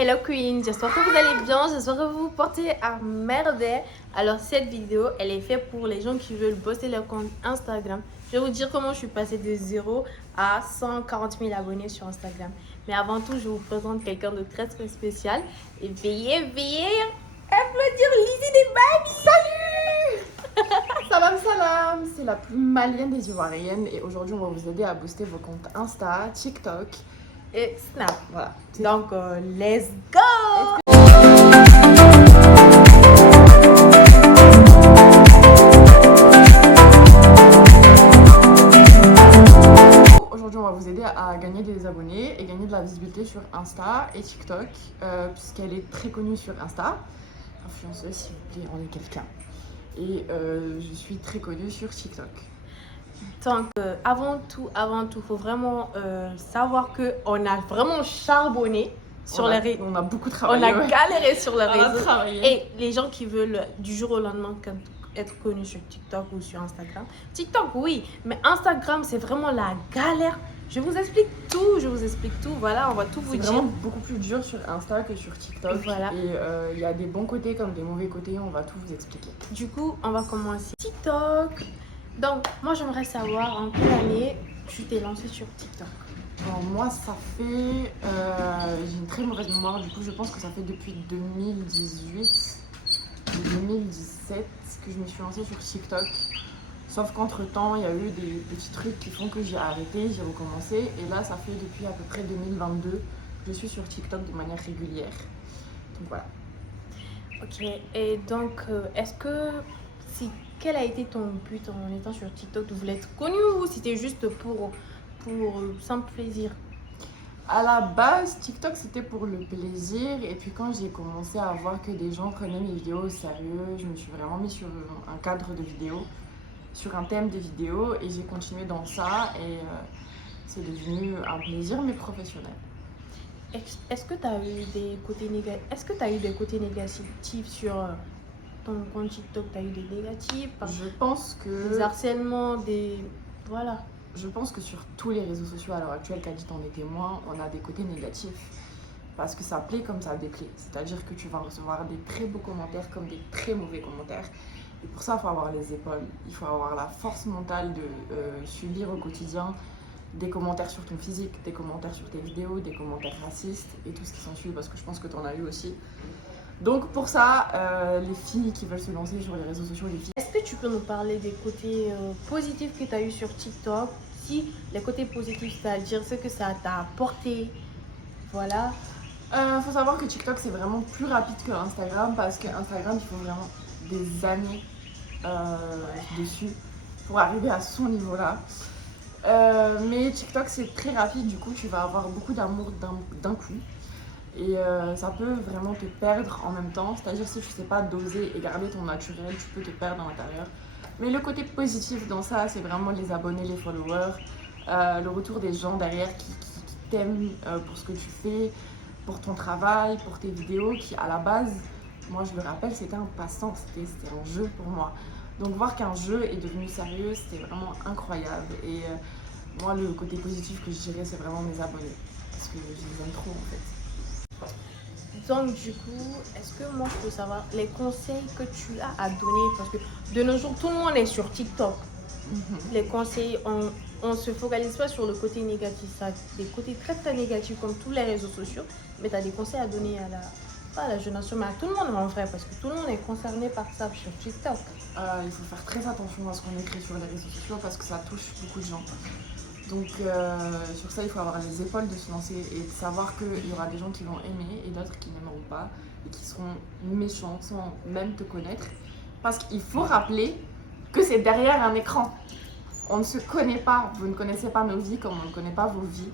Hello Queen, j'espère que vous allez bien, j'espère que vous vous portez à merveille. Alors cette vidéo, elle est faite pour les gens qui veulent bosser leur compte Instagram. Je vais vous dire comment je suis passée de 0 à 140 000 abonnés sur Instagram. Mais avant tout, je vous présente quelqu'un de très spécial. Et veillez applaudir Lizzie des Baby. Salut. Salam, c'est la plus malienne des Ivoiriennes et aujourd'hui on va vous aider à booster vos comptes Insta, TikTok et Snap. Voilà. Donc, let's go! Aujourd'hui, on va vous aider à gagner des abonnés et gagner de la visibilité sur Insta et TikTok, puisqu'elle est très connue sur Insta. Influenceuse, s'il vous plaît, on est quelqu'un. Et je suis très connue sur TikTok. Donc, avant tout, faut vraiment savoir qu'on a vraiment charbonné sur les réseaux. On a beaucoup travaillé. On a galéré sur les réseaux. Et les gens qui veulent du jour au lendemain être connus sur TikTok ou sur Instagram. TikTok, oui, mais Instagram, c'est vraiment la galère. Je vous explique tout. Voilà, on va tout vous dire. C'est vraiment beaucoup plus dur sur Insta que sur TikTok. Voilà. Et il y a des bons côtés comme des mauvais côtés, on va tout vous expliquer. Du coup, on va commencer. TikTok. Donc, moi, j'aimerais savoir en quelle année tu t'es lancée sur TikTok. Alors, moi, ça fait... j'ai une très mauvaise mémoire, du coup, je pense que ça fait depuis 2018 ou 2017 que je me suis lancée sur TikTok. Sauf qu'entre-temps, il y a eu des petits trucs qui font que j'ai arrêté, j'ai recommencé. Et là, ça fait depuis à peu près 2022 que je suis sur TikTok de manière régulière. Donc, voilà. Ok, et donc, quel a été ton but en étant sur TikTok? Tu voulais être connu ou c'était juste pour simple plaisir? À la base, TikTok c'était pour le plaisir. Et puis quand j'ai commencé à voir que des gens prenaient mes vidéos au sérieux, je me suis vraiment mis sur un cadre de vidéo, sur un thème de vidéo. Et j'ai continué dans ça. Et c'est devenu un plaisir mais professionnel. Est-ce que tu as eu des côtés négatifs? Est-ce que tu as eu des côtés négatifs sur ton compte TikTok? Tu as eu des négatifs? Je pense que... Des harcèlements, voilà. Je pense que sur tous les réseaux sociaux à l'heure actuelle, Kadit en est témoin, on a des côtés négatifs. Parce que ça plaît comme ça déplaît. C'est-à-dire que tu vas recevoir des très beaux commentaires comme des très mauvais commentaires. Et pour ça, il faut avoir les épaules. Il faut avoir la force mentale de subir au quotidien des commentaires sur ton physique, des commentaires sur tes vidéos, des commentaires racistes et tout ce qui s'ensuit, parce que je pense que tu en as eu aussi. Donc pour ça, les filles qui veulent se lancer sur les réseaux sociaux, les filles... Est-ce que tu peux nous parler des côtés positifs que tu as eu sur TikTok? Si les côtés positifs, c'est-à-dire ce que ça t'a apporté, voilà. Faut savoir que TikTok c'est vraiment plus rapide que Instagram, parce que Instagram il faut vraiment des années dessus pour arriver à son niveau là. Mais TikTok c'est très rapide, du coup tu vas avoir beaucoup d'amour d'un coup. Et ça peut vraiment te perdre en même temps, c'est-à-dire si tu sais pas doser et garder ton naturel, tu peux te perdre à l'intérieur. Mais le côté positif dans ça, c'est vraiment les abonnés, les followers, le retour des gens derrière qui t'aiment pour ce que tu fais, pour ton travail, pour tes vidéos, qui à la base, moi je le rappelle, c'était un passe-temps, c'était un jeu pour moi. Donc voir qu'un jeu est devenu sérieux, c'était vraiment incroyable. Et moi le côté positif que je dirais, c'est vraiment mes abonnés, parce que je les aime trop en fait. Donc du coup, est-ce que moi je peux savoir les conseils que tu as à donner? Parce que de nos jours, tout le monde est sur TikTok. Les conseils, on se focalise pas sur le côté négatif. Ça a des côtés très très négatifs comme tous les réseaux sociaux. Mais tu as des conseils à donner pas à la jeunesse, mais à tout le monde en vrai. Parce que tout le monde est concerné par ça sur TikTok. Il faut faire très attention à ce qu'on écrit sur les réseaux sociaux parce que ça touche beaucoup de gens. Donc sur ça, il faut avoir les épaules de se lancer et de savoir qu'il y aura des gens qui vont aimer et d'autres qui n'aimeront pas et qui seront méchants sans même te connaître. Parce qu'il faut rappeler que c'est derrière un écran. On ne se connaît pas, vous ne connaissez pas nos vies comme on ne connaît pas vos vies.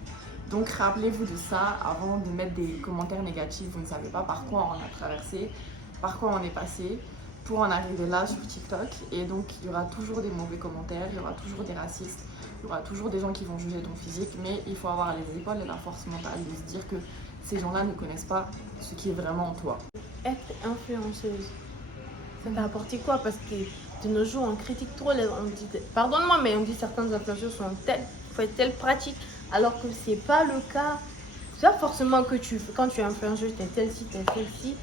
Donc rappelez-vous de ça avant de mettre des commentaires négatifs. Vous ne savez pas par quoi on a traversé, par quoi on est passé pour en arriver là sur TikTok. Et donc il y aura toujours des mauvais commentaires, il y aura toujours des racistes, il y aura toujours des gens qui vont juger ton physique, mais il faut avoir les épaules et la force mentale de se dire que ces gens-là ne connaissent pas ce qui est vraiment en toi. Être influenceuse, ça t'a apporté quoi? Parce que de nos jours, on critique trop, on dit, pardonne-moi, mais on dit certaines influenceuses font telle pratique, alors que c'est pas le cas. C'est pas forcément que quand tu es influenceuse, t'es celle-ci, t'es celle-ci.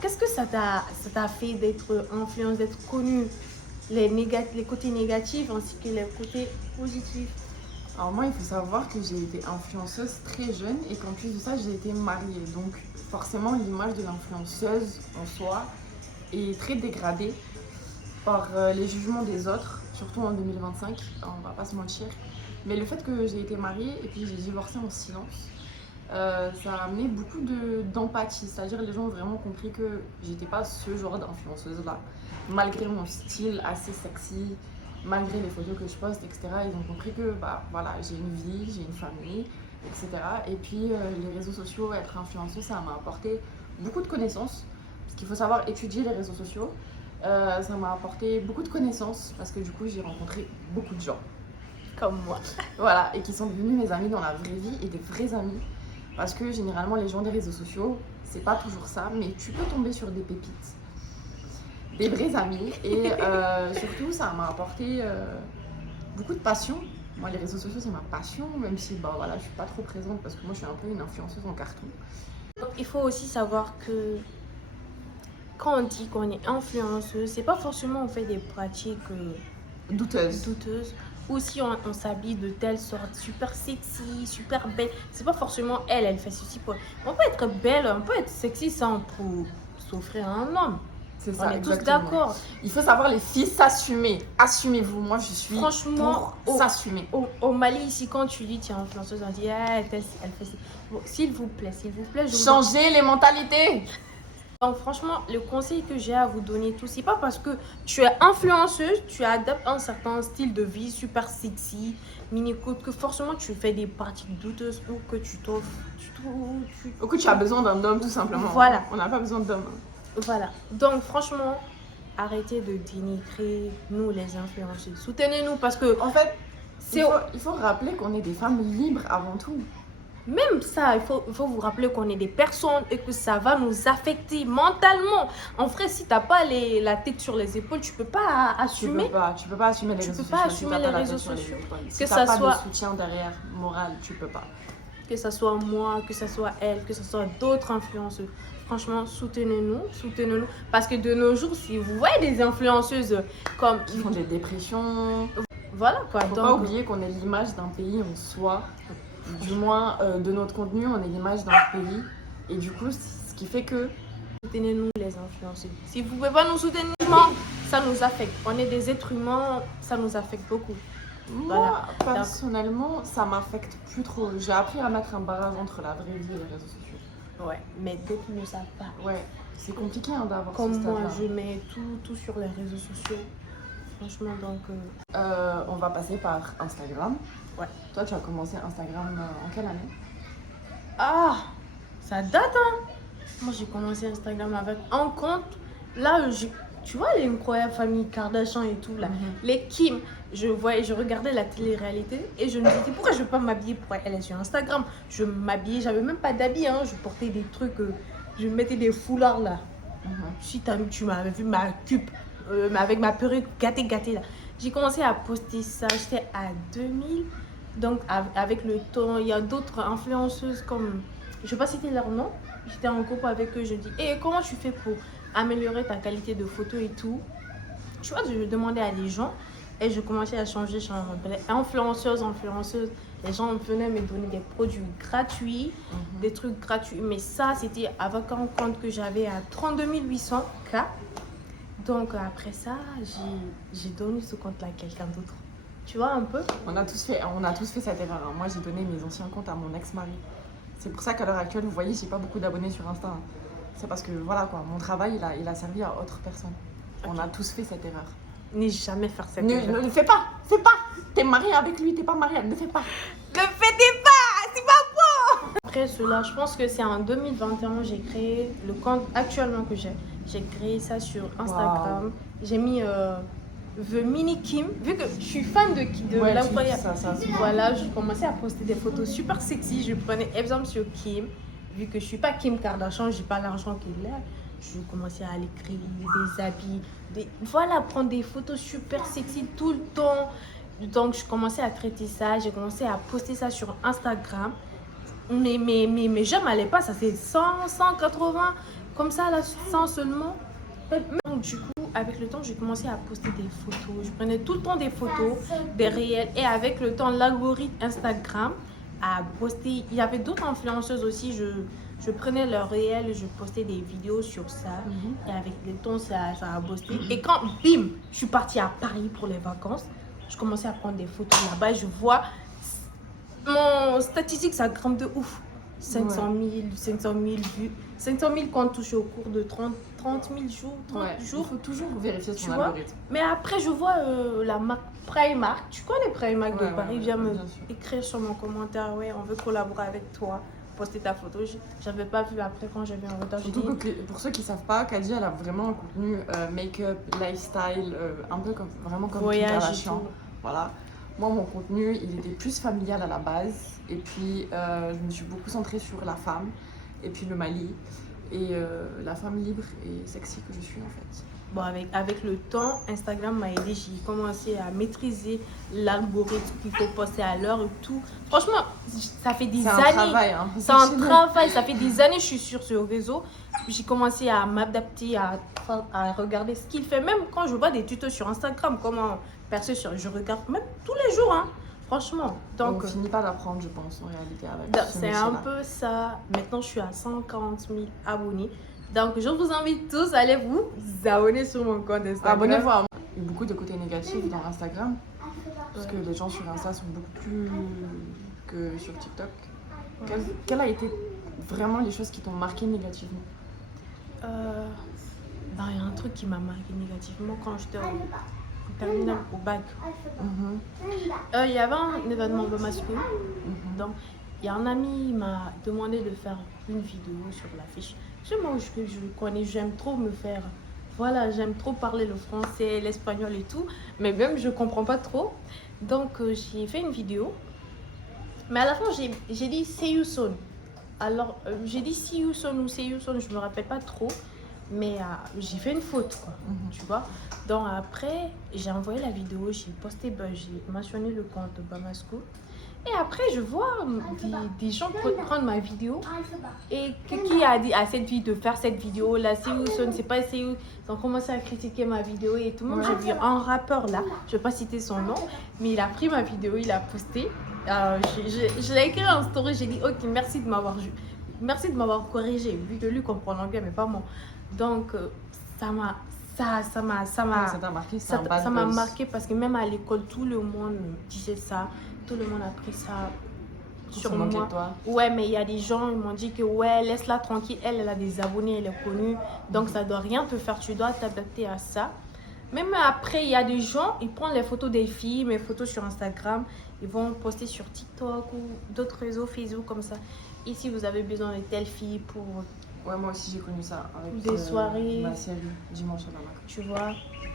Qu'est-ce que ça t'a fait d'être influenceuse, d'être connue? Les côtés négatifs ainsi que les côtés positifs. Alors moi, il faut savoir que j'ai été influenceuse très jeune et qu'en plus de ça, j'ai été mariée. Donc forcément, l'image de l'influenceuse en soi est très dégradée par les jugements des autres, surtout en 2025, on va pas se mentir. Mais le fait que j'ai été mariée et puis j'ai divorcé en silence, ça a amené beaucoup d'empathie. C'est-à-dire les gens ont vraiment compris que j'étais pas ce genre d'influenceuse-là. Malgré mon style assez sexy, malgré les photos que je poste, etc. Ils ont compris que bah, voilà, j'ai une vie, j'ai une famille, etc. Et puis les réseaux sociaux, être influenceuse, ça m'a apporté beaucoup de connaissances. Parce qu'il faut savoir étudier les réseaux sociaux. Ça m'a apporté beaucoup de connaissances parce que du coup, j'ai rencontré beaucoup de gens. Comme moi. Voilà, et qui sont devenus mes amis dans la vraie vie et des vrais amis. Parce que généralement, les gens des réseaux sociaux, c'est pas toujours ça, mais tu peux tomber sur des pépites, des vrais amis. Et surtout, ça m'a apporté beaucoup de passion. Moi, les réseaux sociaux, c'est ma passion, même si bah, voilà, je suis pas trop présente parce que moi, je suis un peu une influenceuse en carton. Il faut aussi savoir que quand on dit qu'on est influenceuse, c'est pas forcément on fait des pratiques douteuses. Ou si on s'habille de telle sorte, super sexy, super belle. C'est pas forcément elle fait ceci pour. On peut être belle, on peut être sexy sans pour s'offrir à un homme. C'est ça, on est exactement. tous d'accord. Il faut savoir les filles s'assumer. Assumez-vous. Moi, je suis franchement pour s'assumer. Au Mali, ici, quand tu dis tu es influenceuse, on dit elle fait ça. Bon, s'il vous plaît, changez les mentalités. Donc franchement, le conseil que j'ai à vous donner tout, c'est pas parce que tu es influenceuse, tu adoptes un certain style de vie super sexy, mini-cote, que forcément tu fais des pratiques douteuses ou que tu t'offres. Ou que tu as besoin d'un homme tout simplement. Voilà. On n'a pas besoin d'homme. Voilà. Donc franchement, arrêtez de dénigrer nous les influenceuses. Soutenez-nous parce que en fait, il faut rappeler qu'on est des femmes libres avant tout. Même ça, il faut vous rappeler qu'on est des personnes et que ça va nous affecter mentalement. En vrai, si tu n'as pas la tête sur les épaules, tu ne peux pas assumer. Tu peux pas assumer les réseaux sociaux. Tu peux pas assumer les réseaux sociaux. Si tu n'as pas de soutien derrière, moral, tu peux pas. Que ça soit moi, que ça soit elle, que ça soit d'autres influenceuses. Franchement, soutenez-nous. Parce que de nos jours, si vous voyez des influenceuses comme... qui font des dépressions. Voilà quoi. Faut pas oublier qu'on est l'image d'un pays en soi. Du moins, de notre contenu, on est l'image d'un pays. Et du coup, ce qui fait que... Soutenez-nous les influenceurs. Si vous ne pouvez pas nous soutenir, ça nous affecte. On est des êtres humains, ça nous affecte beaucoup. Moi, personnellement, ça m'affecte plus trop. J'ai appris à mettre un barrage entre la vraie vie et les réseaux sociaux. Ouais, mais d'autres ne savent pas. Ouais, c'est compliqué d'avoir comme moi, je mets tout sur les réseaux sociaux. Franchement, donc... on va passer par Instagram. Ouais. Toi, tu as commencé Instagram en quelle année? Ah, ça date, hein. Moi, j'ai commencé Instagram avec un compte. Là, tu vois l'incroyable famille Kardashian et tout, là. Les Kim. Je regardais la télé-réalité et je me disais, pourquoi je ne vais pas m'habiller pour elle est sur Instagram? Je m'habillais, j'avais même pas d'habits, hein. Je portais des trucs, je mettais des foulards, là. Si tu m'avais vu ma cupe, avec ma perruque gâtée, là. J'ai commencé à poster ça, j'étais à 2000. Donc, avec le temps, il y a d'autres influenceuses comme... Je ne vais pas citer leur nom. J'étais en groupe avec eux. Je dis, comment tu fais pour améliorer ta qualité de photo et tout? Tu vois, je demandais à des gens et je commençais à changer. Influenceuse. Les gens venaient me donner des produits gratuits, des trucs gratuits. Mais ça, c'était avec un compte que j'avais à 32 800 K. Donc, après ça, j'ai donné ce compte-là à quelqu'un d'autre. Tu vois un peu? On a tous fait cette erreur. Hein. Moi, j'ai donné mes anciens comptes à mon ex-mari. C'est pour ça qu'à l'heure actuelle, vous voyez, j'ai pas beaucoup d'abonnés sur Insta. Hein. C'est parce que voilà quoi, mon travail, il a servi à autre personne. Okay. On a tous fait cette erreur. N'ai jamais faire cette erreur. Ne le fais pas, fais pas. T'es mariée avec lui, t'es pas mariée, ne fais pas. Ne faites pas, c'est pas bon. Après cela, je pense que c'est en 2021 j'ai créé le compte actuellement que j'ai. J'ai créé ça sur Instagram. Wow. J'ai mis The Mini Kim, vu que je suis fan de l'incroyable. Voilà, je commençais à poster des photos super sexy. Je prenais exemple sur Kim, vu que je suis pas Kim Kardashian, j'ai pas l'argent qu'il a. Je commençais à aller créer des habits, voilà, prendre des photos super sexy tout le temps. Donc je commençais à traiter ça, j'ai commencé à poster ça sur Instagram. mes j'aime n'allaient pas, ça c'est 100, 180, comme ça, là, 100 seulement. Donc, du coup, avec le temps, j'ai commencé à poster des photos. Je prenais tout le temps des photos, des réels. Et avec le temps, l'algorithme Instagram a posté. Il y avait d'autres influenceuses aussi. Je prenais leurs réels, je postais des vidéos sur ça. Et avec le temps, ça a posté. Et quand, bim, je suis partie à Paris pour les vacances, je commençais à prendre des photos là-bas. Je vois mon statistique, ça grimpe de ouf. 500 000 vues. 500 000 quand on touche au cours de 30 000 jours, 30 jours. Il faut toujours vérifier son algorithme. Mais après, je vois la marque Primark. Tu connais Primark de Paris? Vient me écrire sur mon commentaire. Ouais, on veut collaborer avec toi. Poster ta photo. J'avais pas vu après quand j'avais un retard. Surtout que pour ceux qui savent pas, Kadji, elle a vraiment un contenu make-up, lifestyle, un peu comme vraiment comme voyage Kim Kardashian. Voilà. Moi, mon contenu, il était plus familial à la base. Et puis, je me suis beaucoup centrée sur la femme. Et puis le Mali. Et la femme libre et sexy que je suis, en fait. Bon, avec le temps, Instagram m'a aidé. J'ai commencé à maîtriser l'algorithme qu'il faut poster à l'heure et tout. Franchement, ça fait des années. C'est un travail, hein. C'est un travail. Ça fait des années que je suis sur ce réseau. J'ai commencé à m'adapter, à regarder ce qu'il fait. Même quand je vois des tutos sur Instagram, comment percer sur... Je regarde même tous les jours, hein. Franchement. Donc, on finit pas d'apprendre, je pense, en réalité. Avec c'est un peu ça. Maintenant, je suis à 140 000 abonnés. Donc, je vous invite tous à aller vous abonner sur mon compte Instagram. Abonnez-vous à moi. Il y a beaucoup de côtés négatifs dans Instagram. Parce que les gens sur Insta sont beaucoup plus que sur TikTok. Quelles a été vraiment les choses qui t'ont marqué négativement? Il y a un truc qui m'a marqué négativement quand j'étais en terminale au bac. Il y avait un événement de masculin. Donc, il y a un ami qui m'a demandé de faire une vidéo sur l'affiche. Moi, je connais, j'aime trop me faire... Voilà, j'aime trop parler le français, l'espagnol et tout. Mais même, je comprends pas trop. Donc, j'ai fait une vidéo. Mais à la fin, j'ai dit « see you soon ». Alors, j'ai dit « see you soon » ou « see you soon », je me rappelle pas trop. Mais j'ai fait une faute, quoi. Tu vois. Donc, après, j'ai envoyé la vidéo, j'ai posté, j'ai mentionné le compte de Bamasco. Et après, je vois des gens prendre ma vidéo et qui a dit à cette fille de faire cette vidéo là, c'est où, c'est pas c'est où. Ils ont commencé à critiquer ma vidéo et tout le monde. J'ai vu un rappeur là, je vais pas citer son nom, mais il a pris ma vidéo, il a posté. Je l'ai écrit en story, j'ai dit ok, merci de m'avoir corrigé, vu que lui comprend l'anglais mais pas moi. Donc ça m'a marqué parce que même à l'école, tout le monde disait ça. Tout le monde a pris ça sur moi. Ouais, mais il y a des gens, ils m'ont dit que ouais, laisse-la tranquille. Elle a des abonnés, elle est connue. Donc, ça ne doit rien te faire. Tu dois t'adapter à ça. Même après, il y a des gens, ils prennent les photos des filles, mes photos sur Instagram. Ils vont poster sur TikTok ou d'autres réseaux, Facebook comme ça. Ici, vous avez besoin de telle fille pour... Ouais, moi aussi, j'ai connu ça. Avec des soirées. Ma série, Dimanche à la Mac. Tu vois,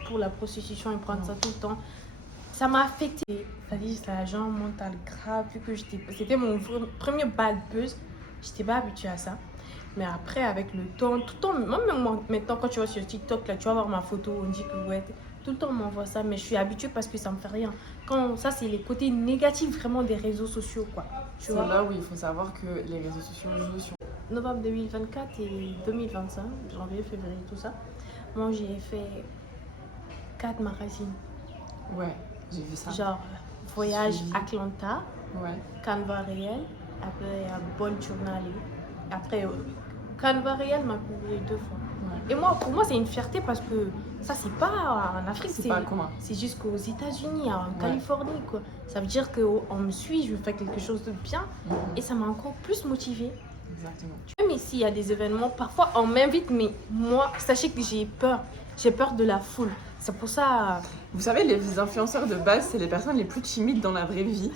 pour la prostitution, ils prennent ça tout le temps. Ça m'a affecté. C'est-à-dire, c'est la jambe mentale grave. Vu que c'était mon premier bad buzz, j'étais pas habituée à ça. Mais après, avec le temps, tout le temps, même maintenant, quand tu vas sur TikTok, là, tu vas voir ma photo, on dit que ouais, tout le temps on m'envoie ça. Mais je suis habituée parce que ça me fait rien. Ça, c'est les côtés négatifs vraiment des réseaux sociaux, quoi. C'est là où il faut savoir que les réseaux sociaux jouent sur... Novembre 2024 et 2025, janvier, février, tout ça. Moi, j'ai fait 4 magazines. Ouais. J'ai vu ça. Genre, Voyage Atlanta, Canva Réel, après Bon Journal. Après, Canva Réel m'a publié 2 fois. Et moi, pour moi, c'est une fierté parce que ça, c'est pas en Afrique, c'est jusqu'aux États-Unis, en Californie, quoi. Ça veut dire qu'on me suit, je fais quelque chose de bien et ça m'a encore plus motivée. Exactement. Même ici, il y a des événements, parfois on m'invite, mais moi, sachez que j'ai peur de la foule. C'est pour ça... Vous savez, les influenceurs de base, c'est les personnes les plus timides dans la vraie vie.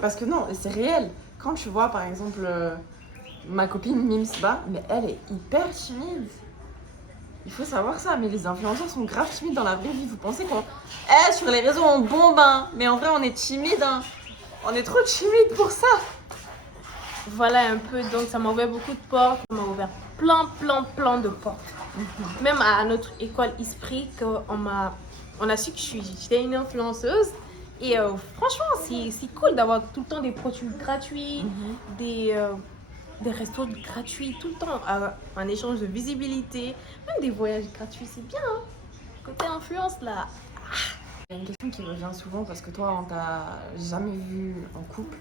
Parce que non, c'est réel. Quand tu vois, par exemple, ma copine Mimsba, mais elle est hyper timide. Il faut savoir ça, mais les influenceurs sont grave timides dans la vraie vie. Vous pensez qu'on... sur les réseaux, on bombe, hein. Mais en vrai, on est timide, hein. On est trop timide pour ça. Voilà un peu, donc ça m'a ouvert beaucoup de portes. Ça m'a ouvert plein de portes. Même à notre école Esprit, on a su que j'étais une influenceuse. Et franchement, c'est cool d'avoir tout le temps des produits gratuits, des restos gratuits, tout le temps, un échange de visibilité, même des voyages gratuits, c'est bien. Hein. Côté influence, là. Il y a une question qui revient souvent parce que toi, on t'a jamais vu en couple.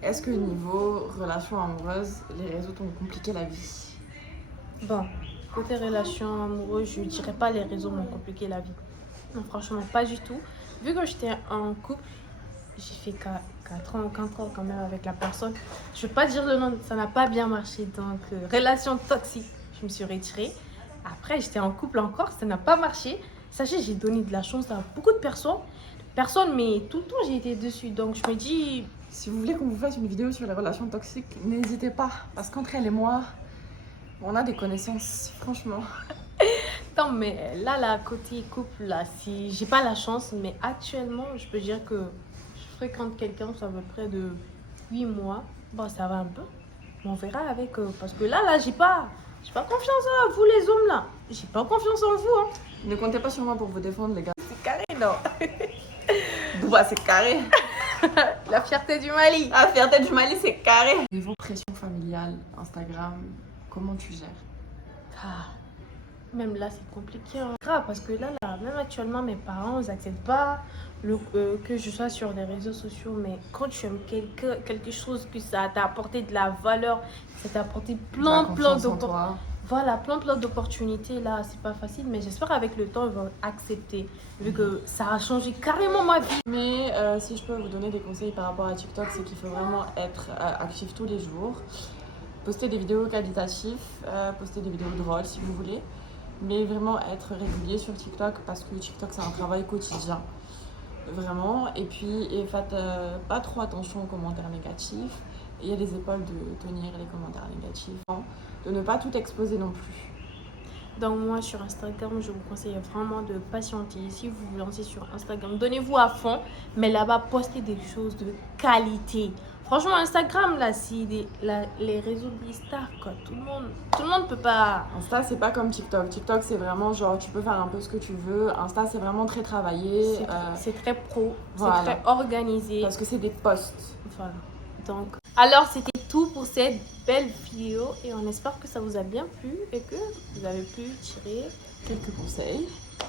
Est-ce que niveau relation amoureuse, les réseaux t'ont compliqué la vie? Bon, côté relation amoureuse, je dirais pas les réseaux m'ont compliqué la vie. Non, franchement, pas du tout. Vu que j'étais en couple, j'ai fait 4 ans, 4 ans quand même avec la personne. Je vais pas dire le nom, ça n'a pas bien marché. Donc, relation toxique, je me suis retirée. Après, j'étais en couple encore, ça n'a pas marché. Sachez, j'ai donné de la chance à beaucoup de personnes, mais tout le temps, j'ai été dessus. Donc, je me dis... Si vous voulez qu'on vous fasse une vidéo sur les relations toxiques, n'hésitez pas. Parce qu'entre elle et moi, on a des connaissances, franchement. Non, mais là, côté couple, là, si j'ai pas la chance, mais actuellement, je peux dire que je fréquente quelqu'un, ça à peu près de 8 mois. Bon, ça va un peu. Mais on verra avec. Parce que là, j'ai pas confiance en vous, les hommes, là. J'ai pas confiance en vous, hein. Ne comptez pas sur moi pour vous défendre, les gars. C'est carré, non? Bouba, c'est carré. La fierté du Mali. La fierté du Mali, c'est carré. Niveau pression familiale, Instagram, comment tu gères? Ah, même là, c'est compliqué. Hein. Grave, parce que là, même actuellement, mes parents, ils n'acceptent pas que je sois sur les réseaux sociaux. Mais quand tu aimes quelque chose, que ça t'a apporté de la valeur, ça t'a apporté plein d'opportunités. Voilà, plein d'opportunités. Là, c'est pas facile, mais j'espère avec le temps, ils vont accepter. Vu que ça a changé carrément ma vie. Mais si je peux vous donner des conseils par rapport à TikTok, c'est qu'il faut vraiment être actif tous les jours. Poster des vidéos qualitatives, poster des vidéos drôles si vous voulez. Mais vraiment être régulier sur TikTok parce que TikTok, c'est un travail quotidien. Vraiment. Et puis, faites pas trop attention aux commentaires négatifs. Il y a les épaules de tenir les commentaires négatifs. De ne pas tout exposer non plus. Donc moi sur Instagram, je vous conseille vraiment de patienter. Si vous vous lancez sur Instagram, donnez-vous à fond, mais là-bas, postez des choses de qualité. Franchement, Instagram, là, c'est les réseaux des stars, quoi. Tout le monde peut pas... Insta, c'est pas comme TikTok. TikTok, c'est vraiment genre, tu peux faire un peu ce que tu veux. Insta, c'est vraiment très travaillé. C'est très pro, voilà. C'est très organisé. Parce que c'est des posts. Voilà. Donc, alors, c'était tout pour cette belle vidéo et on espère que ça vous a bien plu et que vous avez pu tirer quelques conseils,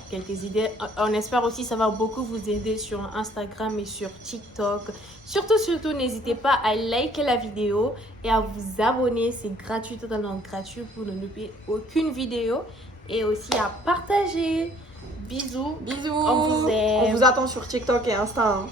quelques idées. On espère aussi que ça va beaucoup vous aider sur Instagram et sur TikTok. Surtout, n'hésitez pas à liker la vidéo et à vous abonner. C'est gratuit, totalement gratuit pour ne louper aucune vidéo et aussi à partager. Bisous. Bisous. On vous aime. On vous attend sur TikTok et Insta. Hein.